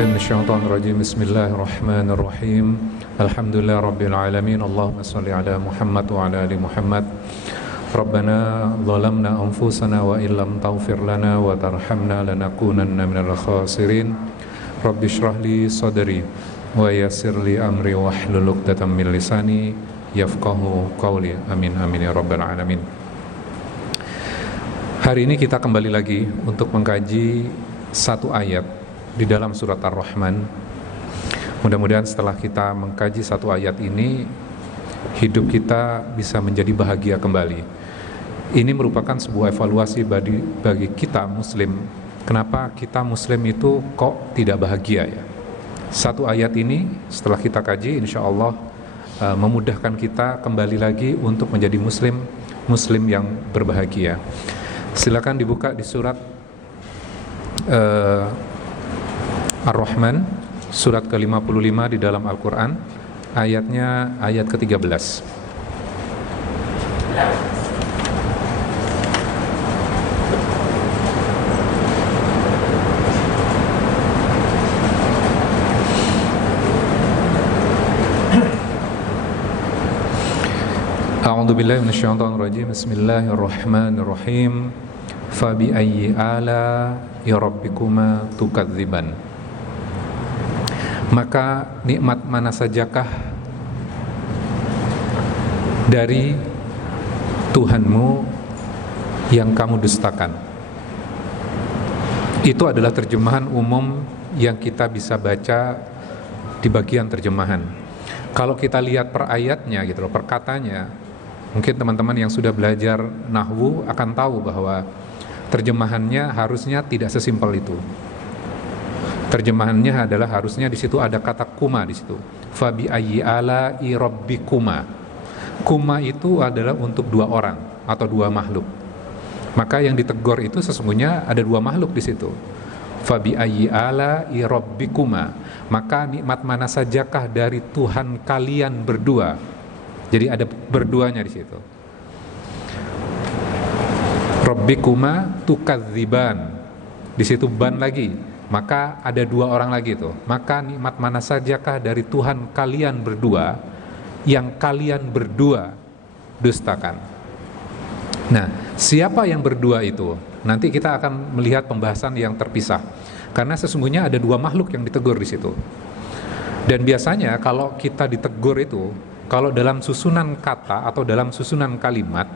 billahi minasyaitonir rajim. Bismillahirrahmanirrahim. Alhamdulillah rabbil alamin. Allahumma shalli ala Muhammad wa ala ali Muhammad. Rabbana zalamna anfusana wa illam taghfir lana wa tarhamna lanakunanna minal khasirin. Rabbi shrah li sadri wa yassir li amri wahlul 'uqdatam min lisani yafqahu qawli. Amin amin ya rabbal alamin. Hari ini kita kembali lagi untuk mengkaji satu ayat di dalam surat Ar-Rahman. Mudah-mudahan setelah kita mengkaji satu ayat ini, hidup kita bisa menjadi bahagia kembali. Ini merupakan sebuah evaluasi bagi kita muslim. Kenapa kita muslim itu kok tidak bahagia ya? Satu ayat ini setelah kita kaji, insya Allah memudahkan kita kembali lagi untuk menjadi muslim yang berbahagia. Silakan dibuka di surat Ar-Rahman, surat ke-55 di dalam Al-Quran, ayatnya ayat ke-13. A'udzu billahi minasyaitonir rajim. Bismillahirrahmanirrahim. Fa bi ayyi ala'i rabbikuma tukadziban. Maka nikmat mana sajakah dari Tuhanmu yang kamu dustakan? Itu adalah terjemahan umum yang kita bisa baca di bagian terjemahan. Kalau kita lihat per ayatnya gitu loh, per katanya, mungkin teman-teman yang sudah belajar nahwu akan tahu bahwa terjemahannya harusnya tidak sesimpel itu. Terjemahannya adalah harusnya di situ ada kata kuma di situ. Fabi ayyi ala'i rabbikuma. Kuma itu adalah untuk dua orang atau dua makhluk. Maka yang ditegur itu sesungguhnya ada dua makhluk di situ. Fabi ayyi ala'i rabbikuma. Maka nikmat mana sajakah dari Tuhan kalian berdua. Jadi ada berduanya di situ. Rabbikuma tukadziban. Di situ ban lagi. Maka ada dua orang lagi tuh. Maka nikmat mana sajakah dari Tuhan kalian berdua yang kalian berdua dustakan. Nah, siapa yang berdua itu? Nanti kita akan melihat pembahasan yang terpisah. Karena sesungguhnya ada dua makhluk yang ditegur di situ. Dan biasanya kalau kita ditegur itu, kalau dalam susunan kata atau dalam susunan kalimat,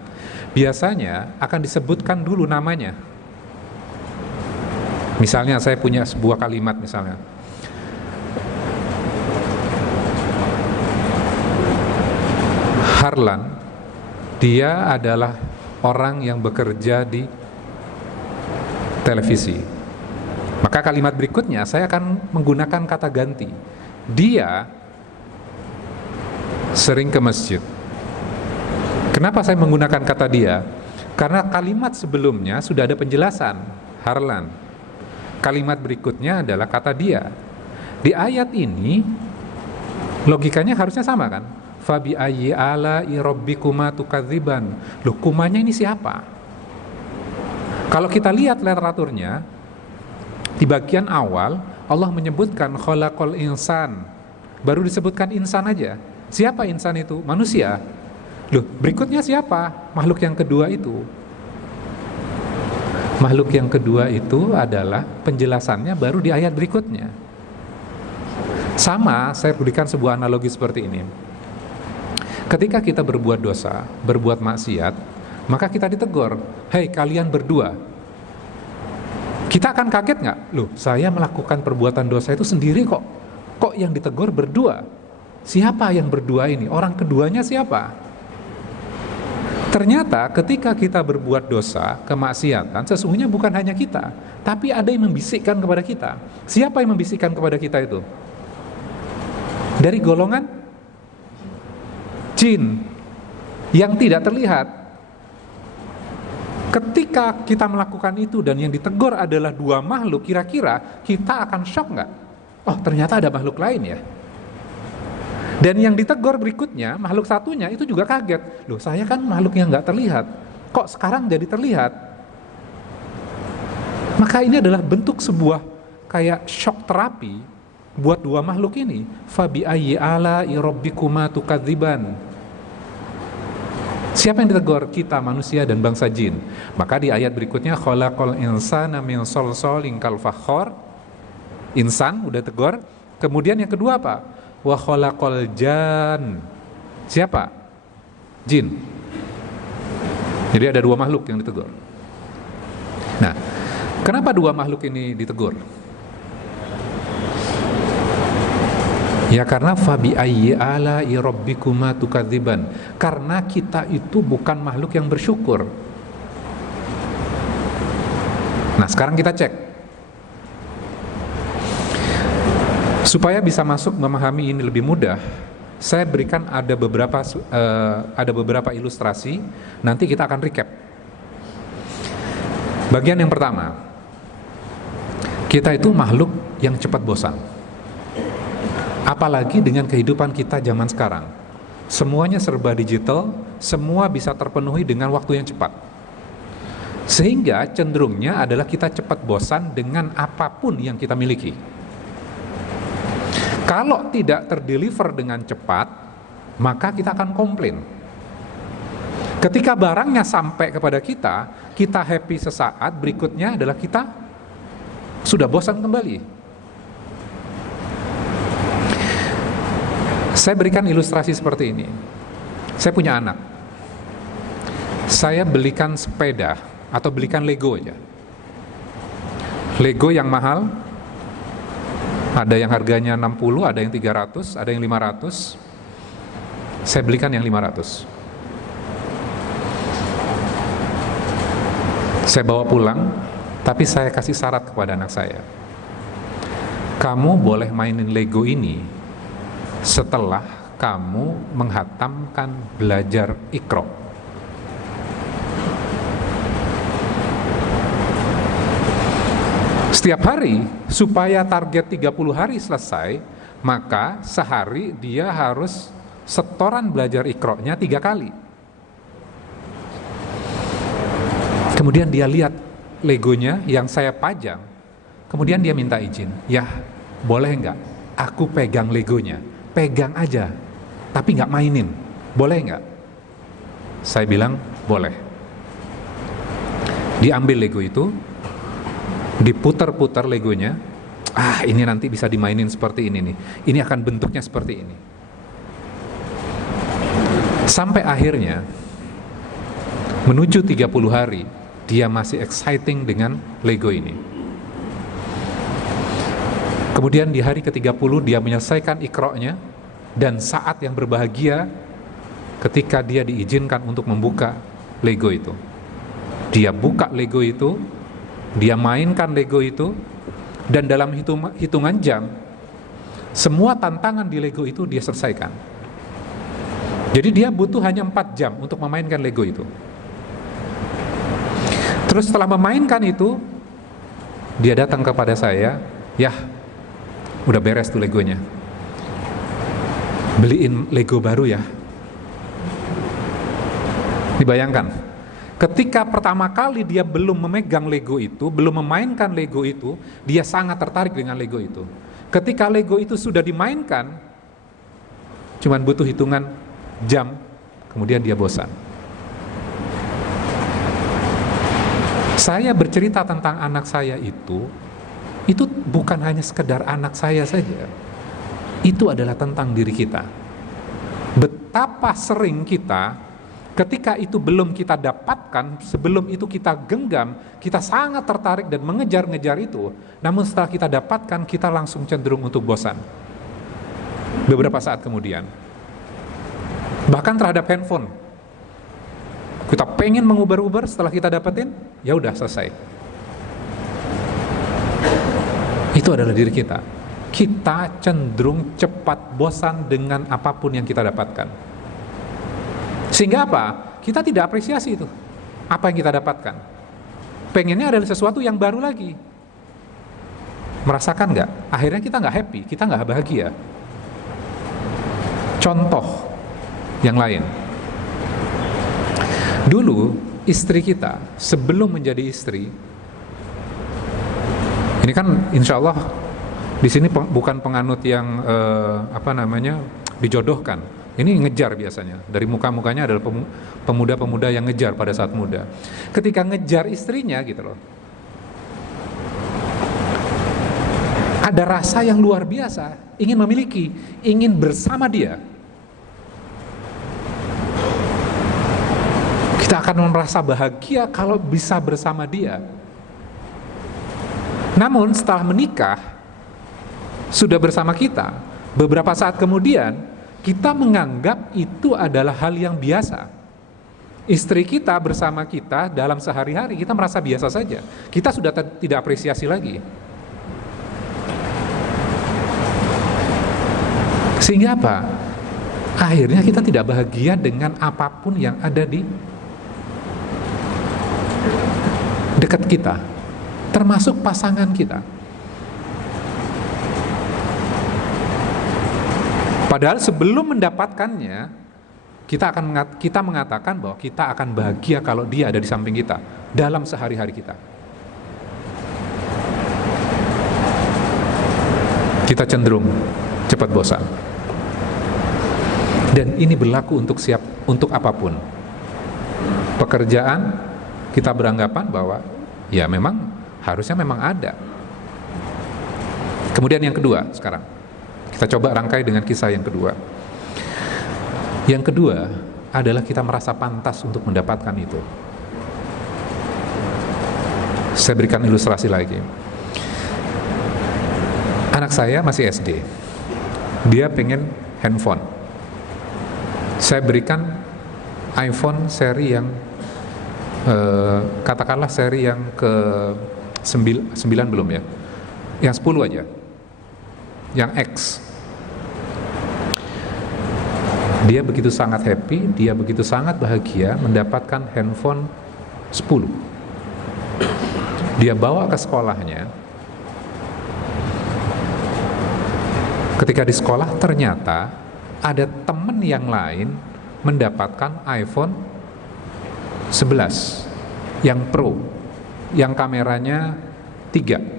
biasanya akan disebutkan dulu namanya. Misalnya saya punya sebuah kalimat misalnya, Harlan, dia adalah orang yang bekerja di televisi. Maka kalimat berikutnya saya akan menggunakan kata ganti. Dia sering ke masjid. Kenapa saya menggunakan kata dia? Karena kalimat sebelumnya sudah ada penjelasan, Harlan. Kalimat berikutnya adalah kata dia. Di ayat ini logikanya harusnya sama kan? Fabi ayyi ala'i rabbikuma tukadziban. Loh, kumanya ini siapa? Kalau kita lihat literaturnya, di bagian awal Allah menyebutkan khalaqal insan. Baru disebutkan insan aja. Siapa insan itu? Manusia. Loh, berikutnya siapa? Makhluk yang kedua itu. Makhluk yang kedua itu adalah penjelasannya baru di ayat berikutnya. Sama, saya berikan sebuah analogi seperti ini. Ketika kita berbuat dosa, berbuat maksiat, maka kita ditegur, "Hei kalian berdua." Kita akan kaget nggak? Loh, saya melakukan perbuatan dosa itu sendiri kok. Kok yang ditegur berdua? Siapa yang berdua ini? Orang keduanya siapa? Ternyata ketika kita berbuat dosa, kemaksiatan, sesungguhnya bukan hanya kita, tapi ada yang membisikkan kepada kita. Siapa yang membisikkan kepada kita itu? Dari golongan jin yang tidak terlihat. Ketika kita melakukan itu dan yang ditegur adalah dua makhluk, kira-kira kita akan shock nggak? Oh, ternyata ada makhluk lain ya. Dan yang ditegur berikutnya, makhluk satunya itu juga kaget. Loh, saya kan makhluk yang nggak terlihat, kok sekarang jadi terlihat? Maka ini adalah bentuk sebuah kayak shock terapi buat dua makhluk ini. Fabi ayyi ala'i rabbikuma tukadziban. Siapa yang ditegur? Kita manusia dan bangsa jin. Maka di ayat berikutnya, khalaqal insana min shalshalin kal fakhar. Insan udah tegur. Kemudian yang kedua apa? Wa khalaqal jan. Siapa? Jin. Jadi ada dua makhluk yang ditegur. Nah, kenapa dua makhluk ini ditegur? Ya karena fabi ayyi ala'i rabbikuma tukadziban. Karena kita itu bukan makhluk yang bersyukur. Nah, sekarang kita cek. Supaya bisa masuk memahami ini lebih mudah, saya berikan ada beberapa ilustrasi. Nanti kita akan recap. Bagian yang pertama, kita itu makhluk yang cepat bosan. Apalagi dengan kehidupan kita zaman sekarang. Semuanya serba digital, semua bisa terpenuhi dengan waktu yang cepat. Sehingga cenderungnya adalah kita cepat bosan dengan apapun yang kita miliki. Kalau tidak terdeliver dengan cepat, maka kita akan komplain. Ketika barangnya sampai kepada kita, kita happy sesaat, berikutnya adalah kita sudah bosan kembali. Saya berikan ilustrasi seperti ini. Saya punya anak. Saya belikan sepeda atau belikan Lego aja. Lego yang mahal, ada yang harganya 60, ada yang 300, ada yang 500. Saya belikan yang 500. Saya bawa pulang, tapi saya kasih syarat kepada anak saya. Kamu boleh mainin Lego ini setelah kamu menghatamkan belajar Iqra. Setiap hari, supaya target 30 hari selesai, maka sehari dia harus setoran belajar Iqra-nya 3 kali. Kemudian dia lihat Legonya yang saya pajang, kemudian dia minta izin, ya boleh nggak aku pegang Legonya? Pegang aja, tapi nggak mainin, boleh nggak? Saya bilang boleh. Diambil Lego itu, diputar-putar Legonya. Ini nanti bisa dimainin seperti ini nih. Ini akan bentuknya seperti ini. Sampai akhirnya menuju 30 hari, dia masih exciting dengan Lego ini. Kemudian di hari ke-30 dia menyelesaikan Iqra-nya, dan saat yang berbahagia ketika dia diizinkan untuk membuka Lego itu. Dia buka Lego itu, dia mainkan Lego itu, dan dalam hitungan jam semua tantangan di Lego itu dia selesaikan. Jadi dia butuh hanya 4 jam untuk memainkan Lego itu. Terus setelah memainkan itu, dia datang kepada saya, ya udah beres tuh Legonya, beliin Lego baru ya. Dibayangkan, ketika pertama kali dia belum memegang Lego itu, belum memainkan Lego itu, dia sangat tertarik dengan Lego itu. Ketika Lego itu sudah dimainkan, cuman butuh hitungan jam, kemudian dia bosan. Saya bercerita tentang anak saya itu bukan hanya sekedar anak saya saja. Itu adalah tentang diri kita. Betapa sering kita, ketika itu belum kita dapatkan, sebelum itu kita genggam, kita sangat tertarik dan mengejar-ngejar itu. Namun setelah kita dapatkan, kita langsung cenderung untuk bosan. Beberapa saat kemudian. Bahkan terhadap handphone. Kita pengen menguber-uber, setelah kita dapetin, ya udah selesai. Itu adalah diri kita. Kita cenderung cepat bosan dengan apapun yang kita dapatkan. Sehingga apa? Kita tidak apresiasi itu, apa yang kita dapatkan. Pengennya adalah sesuatu yang baru lagi. Merasakan nggak? Akhirnya kita nggak happy, kita nggak bahagia. Contoh yang lain. Dulu istri kita sebelum menjadi istri, ini kan insya Allah Di sini bukan penganut yang dijodohkan. Ini ngejar biasanya. Dari muka-mukanya adalah pemuda-pemuda yang ngejar pada saat muda. Ketika ngejar istrinya gitu loh, ada rasa yang luar biasa, ingin memiliki, ingin bersama dia. Kita akan merasa bahagia kalau bisa bersama dia. Namun setelah menikah, sudah bersama kita, beberapa saat kemudian kita menganggap itu adalah hal yang biasa. Istri kita bersama kita dalam sehari-hari, kita merasa biasa saja. Kita sudah tidak apresiasi lagi. Sehingga apa? Akhirnya kita tidak bahagia dengan apapun yang ada di dekat kita, termasuk pasangan kita. Padahal sebelum mendapatkannya, kita mengatakan bahwa kita akan bahagia kalau dia ada di samping kita dalam sehari-hari kita. Kita cenderung cepat bosan. Dan ini berlaku untuk apapun. Pekerjaan, kita beranggapan bahwa ya memang harusnya memang ada. Kemudian yang kedua sekarang, kita coba rangkai dengan kisah yang kedua. Yang kedua adalah kita merasa pantas untuk mendapatkan itu. Saya berikan ilustrasi lagi. Anak saya masih SD. Dia pengen handphone. Saya berikan iPhone seri yang katakanlah seri yang ke 9 belum ya, yang 10 aja, yang X. Dia begitu sangat happy, dia begitu sangat bahagia mendapatkan handphone 10. Dia bawa ke sekolahnya. Ketika di sekolah ternyata ada teman yang lain mendapatkan iPhone 11 yang Pro, yang kameranya 3.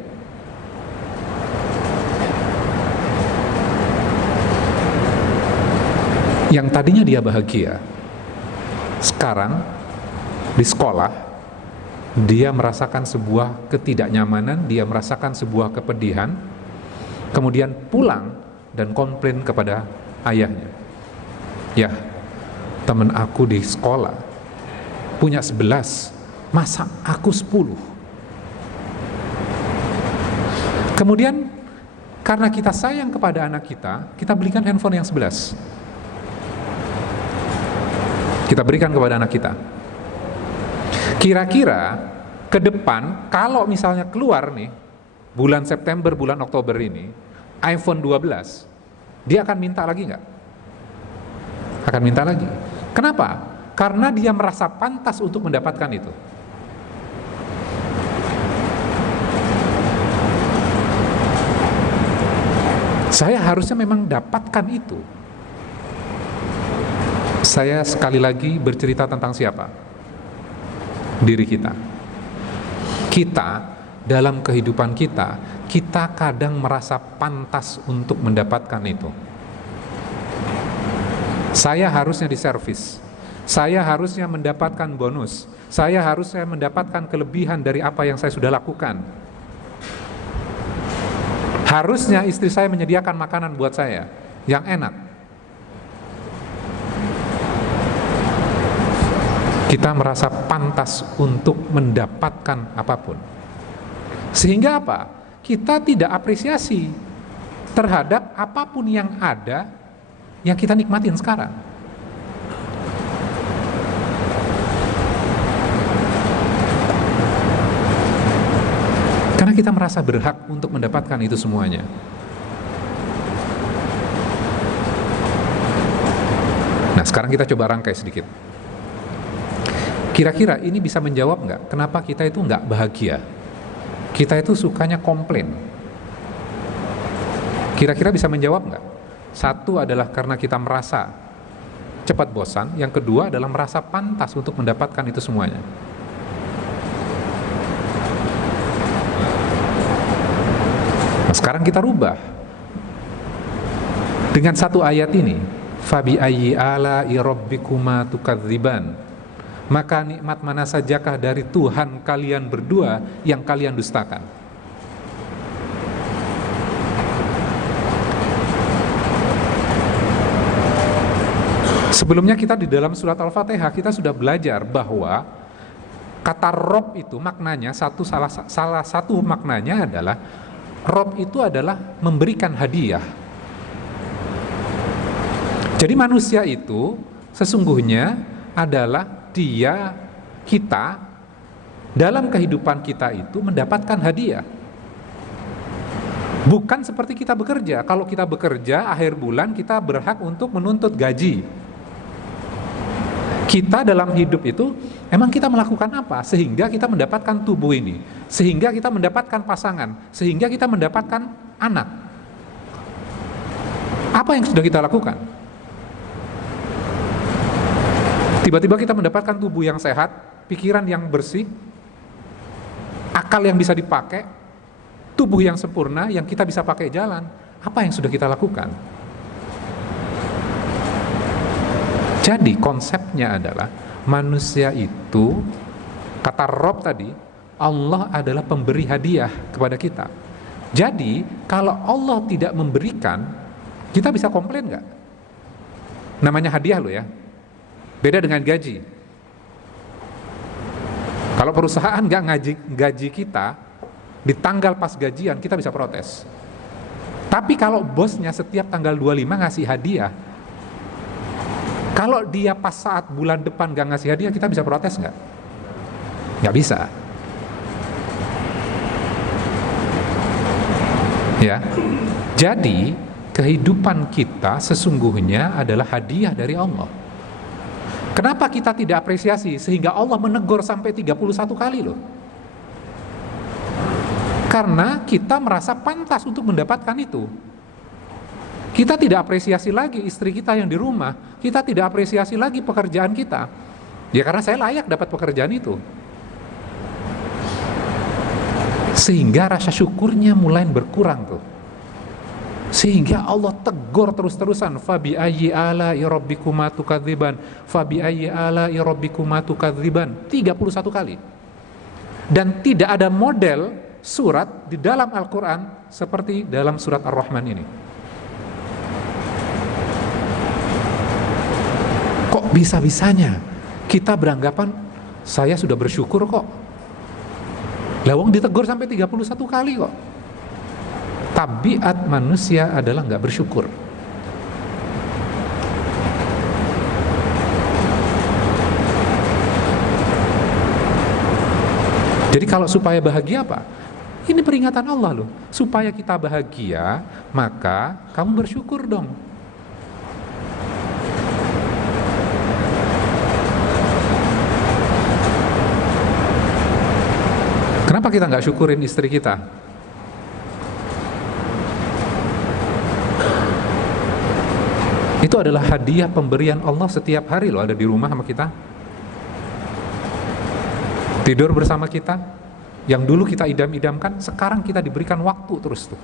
Yang tadinya dia bahagia, sekarang di sekolah dia merasakan sebuah ketidaknyamanan, dia merasakan sebuah kepedihan, kemudian pulang dan komplain kepada ayahnya. Ya, teman aku di sekolah punya 11, masa aku 10? Kemudian karena kita sayang kepada anak kita belikan handphone yang 11. Kita berikan kepada anak kita. Kira-kira ke depan kalau misalnya keluar nih bulan September, bulan Oktober ini iPhone 12, dia akan minta lagi nggak? Akan minta lagi. Kenapa? Karena dia merasa pantas untuk mendapatkan itu. Saya harusnya memang dapatkan itu. Saya sekali lagi bercerita tentang siapa? Diri kita. Kita dalam kehidupan kita kadang merasa pantas untuk mendapatkan itu. Saya harusnya diservis. Saya harusnya mendapatkan bonus. Saya harusnya mendapatkan kelebihan dari apa yang saya sudah lakukan. Harusnya istri saya menyediakan makanan buat saya yang enak. Kita merasa pantas untuk mendapatkan apapun. Sehingga apa? Kita tidak apresiasi terhadap apapun yang ada yang kita nikmatin sekarang. Karena kita merasa berhak untuk mendapatkan itu semuanya. Nah, sekarang kita coba rangkai sedikit. Kira-kira ini bisa menjawab nggak? Kenapa kita itu nggak bahagia? Kita itu sukanya komplain. Kira-kira bisa menjawab nggak? Satu adalah karena kita merasa cepat bosan. Yang kedua adalah merasa pantas untuk mendapatkan itu semuanya. sekarang kita rubah dengan satu ayat ini, fabi ayyi ala'i rabbikuma tukadziban, maka nikmat mana sajakah dari Tuhan kalian berdua yang kalian dustakan. Sebelumnya kita di dalam surat Al-Fatihah kita sudah belajar bahwa kata Rob itu maknanya salah satu maknanya adalah Rob itu adalah memberikan hadiah. Jadi manusia itu sesungguhnya adalah kita dalam kehidupan kita itu mendapatkan hadiah. Bukan seperti kita bekerja. Kalau kita bekerja akhir bulan kita berhak untuk menuntut gaji. Kita dalam hidup itu emang kita melakukan apa sehingga kita mendapatkan tubuh ini, sehingga kita mendapatkan pasangan, sehingga kita mendapatkan anak. Apa yang sudah kita lakukan? Tiba-tiba kita mendapatkan tubuh yang sehat, pikiran yang bersih, akal yang bisa dipakai, tubuh yang sempurna yang kita bisa pakai jalan. Apa yang sudah kita lakukan? Jadi konsepnya adalah manusia itu, kata Rob tadi, Allah adalah pemberi hadiah kepada kita. Jadi kalau Allah tidak memberikan, kita bisa komplain nggak? Namanya hadiah loh ya. Beda dengan gaji. Kalau perusahaan nggak gaji kita di tanggal pas gajian, kita bisa protes. Tapi kalau bosnya setiap tanggal 25 ngasih hadiah, kalau dia pas saat bulan depan gak ngasih hadiah, kita bisa protes nggak? Nggak bisa. Ya. Jadi kehidupan kita sesungguhnya adalah hadiah dari Allah. Kenapa kita tidak apresiasi sehingga Allah menegur sampai 31 kali loh? Karena kita merasa pantas untuk mendapatkan itu. Kita tidak apresiasi lagi istri kita yang di rumah, kita tidak apresiasi lagi pekerjaan kita. Ya karena saya layak dapat pekerjaan itu. Sehingga rasa syukurnya mulai berkurang tuh. Sehingga Allah tegur terus-terusan, fabi ayyi ala'i rabbikuma tukadziban, fabi ayyi ala'i rabbikuma tukadziban, 31 kali. Dan tidak ada model surat di dalam Al-Qur'an seperti dalam surat Ar-Rahman ini. Kok bisa-bisanya kita beranggapan saya sudah bersyukur kok. Lawang ditegur sampai 31 kali kok. Tabiat manusia adalah nggak bersyukur. Jadi kalau supaya bahagia apa? Ini peringatan Allah loh. Supaya kita bahagia, maka kamu bersyukur dong. Kenapa kita nggak syukurin istri kita? Itu adalah hadiah pemberian Allah setiap hari loh, ada di rumah sama kita, tidur bersama kita. Yang dulu kita idam-idamkan, sekarang kita diberikan waktu terus tuh.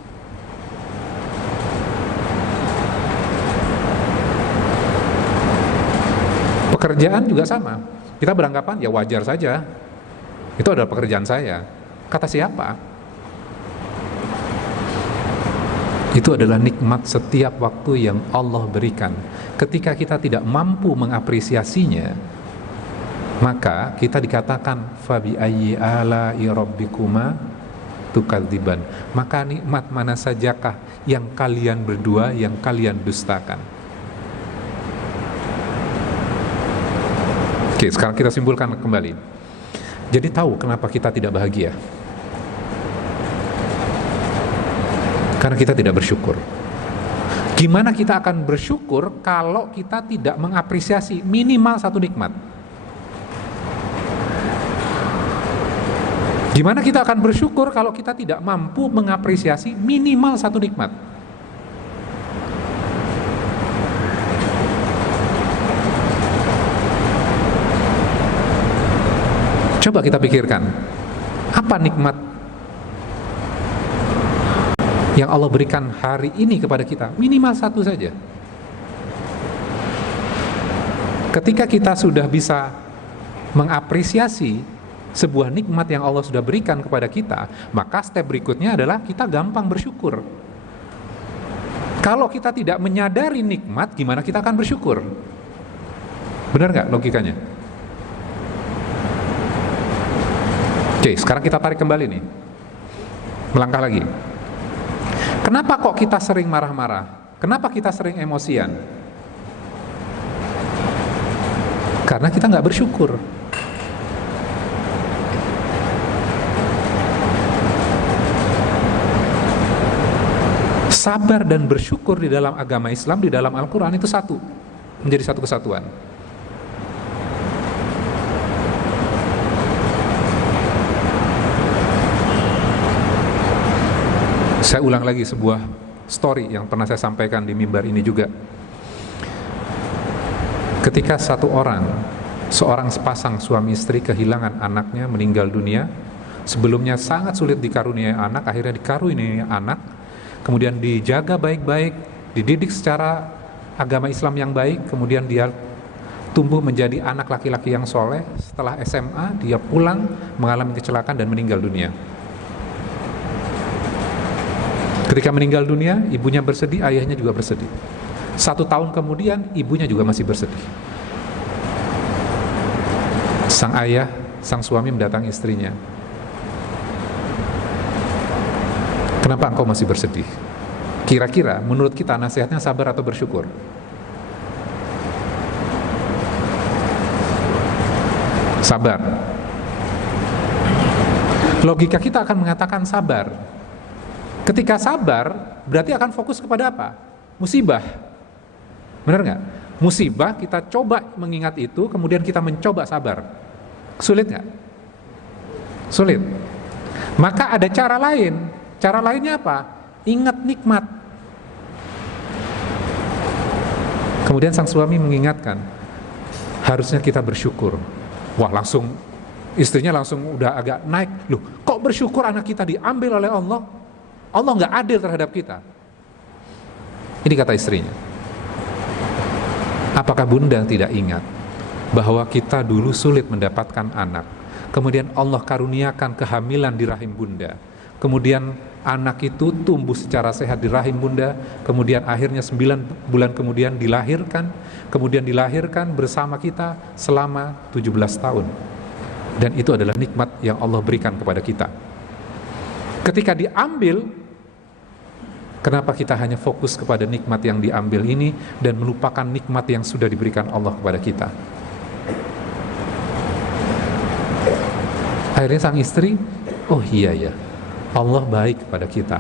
Pekerjaan juga sama. Kita beranggapan ya wajar saja, itu adalah pekerjaan saya. Kata siapa? Itu adalah nikmat setiap waktu yang Allah berikan. Ketika kita tidak mampu mengapresiasinya, maka kita dikatakan fabi ayyi ala'i rabbikuma tukadziban, maka nikmat mana sajakah yang kalian berdua yang kalian dustakan. Oke, sekarang kita simpulkan kembali. Jadi tahu kenapa kita tidak bahagia? Karena kita tidak bersyukur. Gimana kita akan bersyukur kalau kita tidak mengapresiasi minimal satu nikmat? Gimana kita akan bersyukur kalau kita tidak mampu mengapresiasi minimal satu nikmat? Coba kita pikirkan, apa nikmat yang Allah berikan hari ini kepada kita, minimal satu saja. Ketika kita sudah bisa mengapresiasi sebuah nikmat yang Allah sudah berikan kepada kita, maka step berikutnya adalah kita gampang bersyukur. Kalau kita tidak menyadari nikmat, gimana kita akan bersyukur? Benar nggak logikanya? Oke, sekarang kita tarik kembali nih, melangkah lagi. Kenapa kok kita sering marah-marah? Kenapa kita sering emosian? Karena kita nggak bersyukur. Sabar dan bersyukur di dalam agama Islam, di dalam Al-Quran itu satu, menjadi satu kesatuan. Saya ulang lagi sebuah story yang pernah saya sampaikan di mimbar ini juga. Ketika seorang sepasang suami istri kehilangan anaknya, meninggal dunia. Sebelumnya sangat sulit dikaruniai anak, akhirnya dikaruniai anak, kemudian dijaga baik-baik, dididik secara agama Islam yang baik, kemudian dia tumbuh menjadi anak laki-laki yang soleh. Setelah SMA, dia pulang mengalami kecelakaan dan meninggal dunia. Ketika meninggal dunia, ibunya bersedih, ayahnya juga bersedih. 1 tahun kemudian, ibunya juga masih bersedih. Sang ayah, sang suami mendatangi istrinya. Kenapa engkau masih bersedih? Kira-kira menurut kita nasihatnya sabar atau bersyukur? Sabar. Logika kita akan mengatakan sabar. Ketika sabar, berarti akan fokus kepada apa? Musibah. Benar nggak? Musibah, kita coba mengingat itu, kemudian kita mencoba sabar. Sulit nggak? Sulit. Maka ada cara lain. Cara lainnya apa? Ingat nikmat. Kemudian sang suami mengingatkan, harusnya kita bersyukur. Wah, langsung istrinya langsung udah agak naik. Loh, kok bersyukur anak kita diambil oleh Allah? Allah nggak adil terhadap kita. Ini kata istrinya. Apakah bunda tidak ingat bahwa kita dulu sulit mendapatkan anak, kemudian Allah karuniakan kehamilan di rahim bunda, kemudian anak itu tumbuh secara sehat di rahim bunda, kemudian akhirnya 9 bulan kemudian dilahirkan, kemudian dilahirkan bersama kita selama 17 tahun. Dan itu adalah nikmat yang Allah berikan kepada kita. Ketika diambil, kenapa kita hanya fokus kepada nikmat yang diambil ini dan melupakan nikmat yang sudah diberikan Allah kepada kita? Akhirnya sang istri, oh iya ya, Allah baik kepada kita.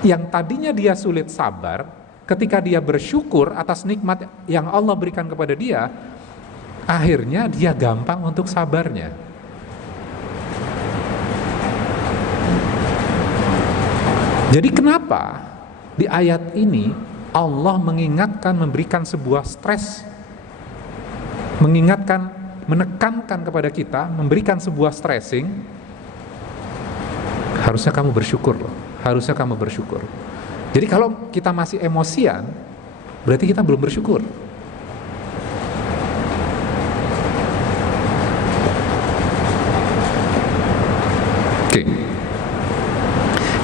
Yang tadinya dia sulit sabar, ketika dia bersyukur atas nikmat yang Allah berikan kepada dia, akhirnya dia gampang untuk sabarnya. Jadi kenapa di ayat ini Allah mengingatkan, memberikan sebuah stres, mengingatkan, menekankan kepada kita, memberikan sebuah stressing? Harusnya kamu bersyukur loh, harusnya kamu bersyukur. Jadi kalau kita masih emosian, berarti kita belum bersyukur. Oke.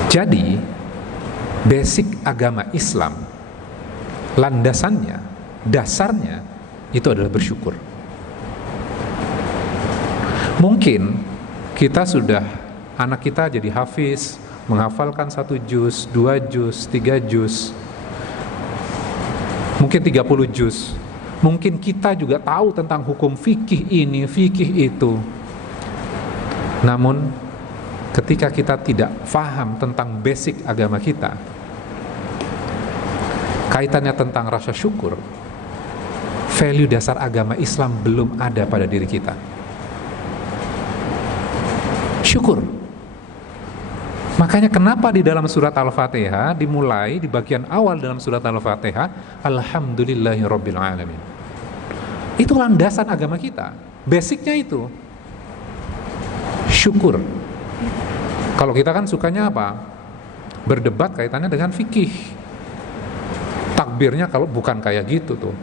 Jadi basic agama Islam, landasannya, dasarnya itu adalah bersyukur. Mungkin kita sudah, anak kita jadi hafiz, menghafalkan 1 juz, 2 juz, 3 juz, mungkin 30 juz. Mungkin kita juga tahu tentang hukum fikih ini, fikih itu. Namun ketika kita tidak paham tentang basic agama kita, kaitannya tentang rasa syukur, value dasar agama Islam belum ada pada diri kita. Syukur. Makanya kenapa di dalam surat Al-Fatihah dimulai di bagian awal dalam surat Al-Fatihah, Alhamdulillahirabbil alamin. Itu landasan agama kita. Basicnya itu syukur. Kalau kita kan sukanya apa? berdebat kaitannya dengan fikih. Takbirnya kalau bukan kayak gitu tuh,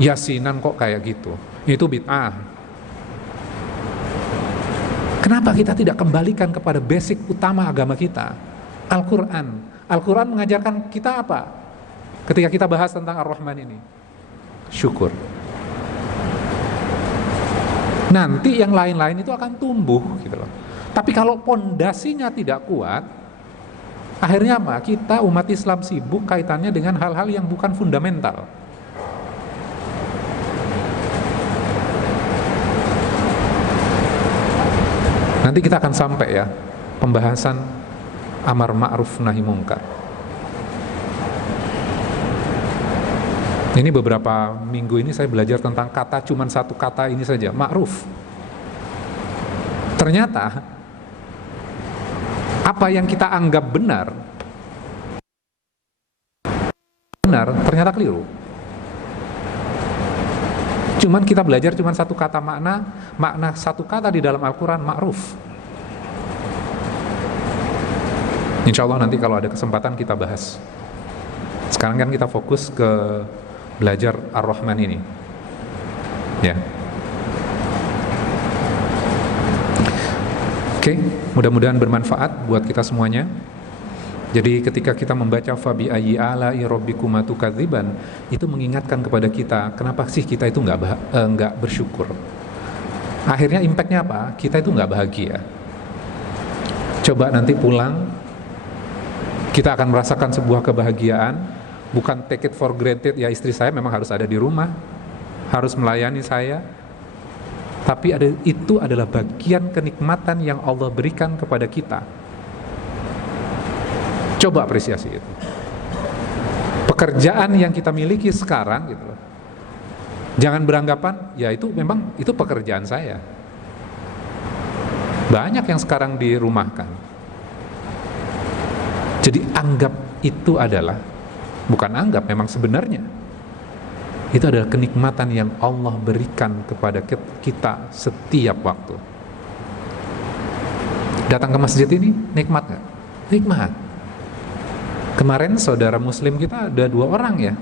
yasinan kok kayak gitu, itu bid'ah. Kenapa kita tidak kembalikan kepada basic utama agama kita, Al-Quran? Al-Quran mengajarkan kita apa ketika kita bahas tentang Ar-Rahman ini? Syukur. Nanti yang lain-lain itu akan tumbuh gitu loh. Tapi kalau pondasinya tidak kuat, akhirnya apa? Kita umat Islam sibuk kaitannya dengan hal-hal yang bukan fundamental. Nanti kita akan sampai ya pembahasan amar ma'ruf nahi mungkar. Ini beberapa minggu ini saya belajar tentang kata, cuman satu kata ini saja, ma'ruf. Ternyata apa yang kita anggap benar ternyata keliru. Cuman kita belajar cuman satu kata makna satu kata di dalam Al-Quran, ma'ruf. Insya Allah nanti kalau ada kesempatan kita bahas. Sekarang kan kita fokus ke belajar Ar-Rahman ini, ya. Oke, mudah-mudahan bermanfaat buat kita semuanya. Jadi ketika kita membaca fabi ayyi ala'i rabbikuma tukadziban, itu mengingatkan kepada kita kenapa sih kita itu nggak bersyukur. Akhirnya impactnya apa? Kita itu nggak bahagia. Coba nanti pulang, kita akan merasakan sebuah kebahagiaan. Bukan take it for granted, ya istri saya memang harus ada di rumah, harus melayani saya. Tapi itu adalah bagian kenikmatan yang Allah berikan kepada kita. Coba apresiasi itu. Pekerjaan yang kita miliki sekarang gitu loh. Jangan beranggapan ya itu memang itu pekerjaan saya. Banyak yang sekarang dirumahkan. Jadi anggap itu adalah, bukan anggap, memang sebenarnya itu adalah kenikmatan yang Allah berikan kepada kita setiap waktu. Datang ke masjid ini nikmat gak? Nikmat. Kemarin saudara muslim kita ada 2 orang ya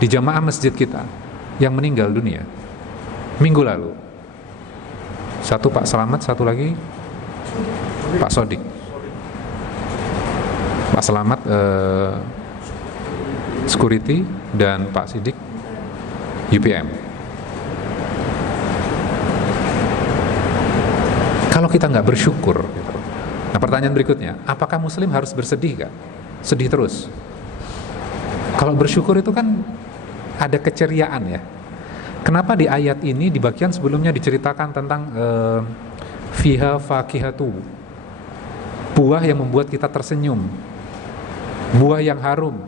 di jamaah masjid kita yang meninggal dunia minggu lalu. Satu Pak Selamat, satu lagi Pak Sodik. Pak Selamat security dan Pak Sidik UPM. Kalau kita nggak bersyukur gitu. Nah pertanyaan berikutnya, apakah muslim harus bersedih gak? Sedih terus? Kalau bersyukur itu kan ada keceriaan ya. Kenapa di ayat ini di bagian sebelumnya diceritakan tentang fiha fakihatu, buah yang membuat kita tersenyum, buah yang harum,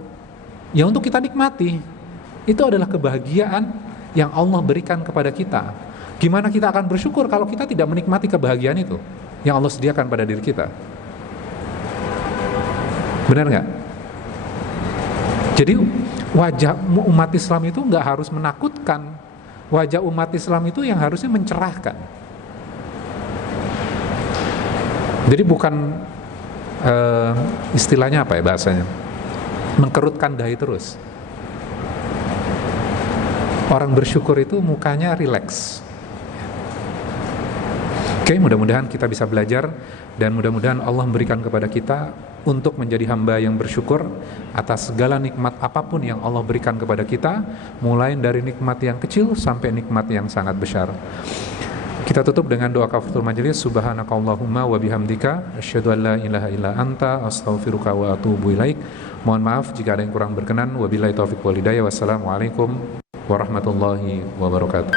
ya untuk kita nikmati. Itu adalah kebahagiaan yang Allah berikan kepada kita. Gimana kita akan bersyukur kalau kita tidak menikmati kebahagiaan itu yang Allah sediakan pada diri kita? Benar nggak? Jadi wajah umat Islam itu nggak harus menakutkan. Wajah umat Islam itu yang harusnya mencerahkan. Jadi bukan istilahnya apa ya bahasanya, mengkerutkan dahi terus. Orang bersyukur itu mukanya rileks. Oke, mudah-mudahan kita bisa belajar dan mudah-mudahan Allah memberikan kepada kita untuk menjadi hamba yang bersyukur atas segala nikmat apapun yang Allah berikan kepada kita, mulai dari nikmat yang kecil sampai nikmat yang sangat besar. Kita tutup dengan doa kafaratul majelis. Subhanakallahumma wa bihamdika asyhadu an la ilaha illa anta astaghfiruka wa atubu ilaik. Mohon maaf jika ada yang kurang berkenan. Wabillahi taufiq wal hidayah. Wassalamualaikum warahmatullahi wabarakatuh.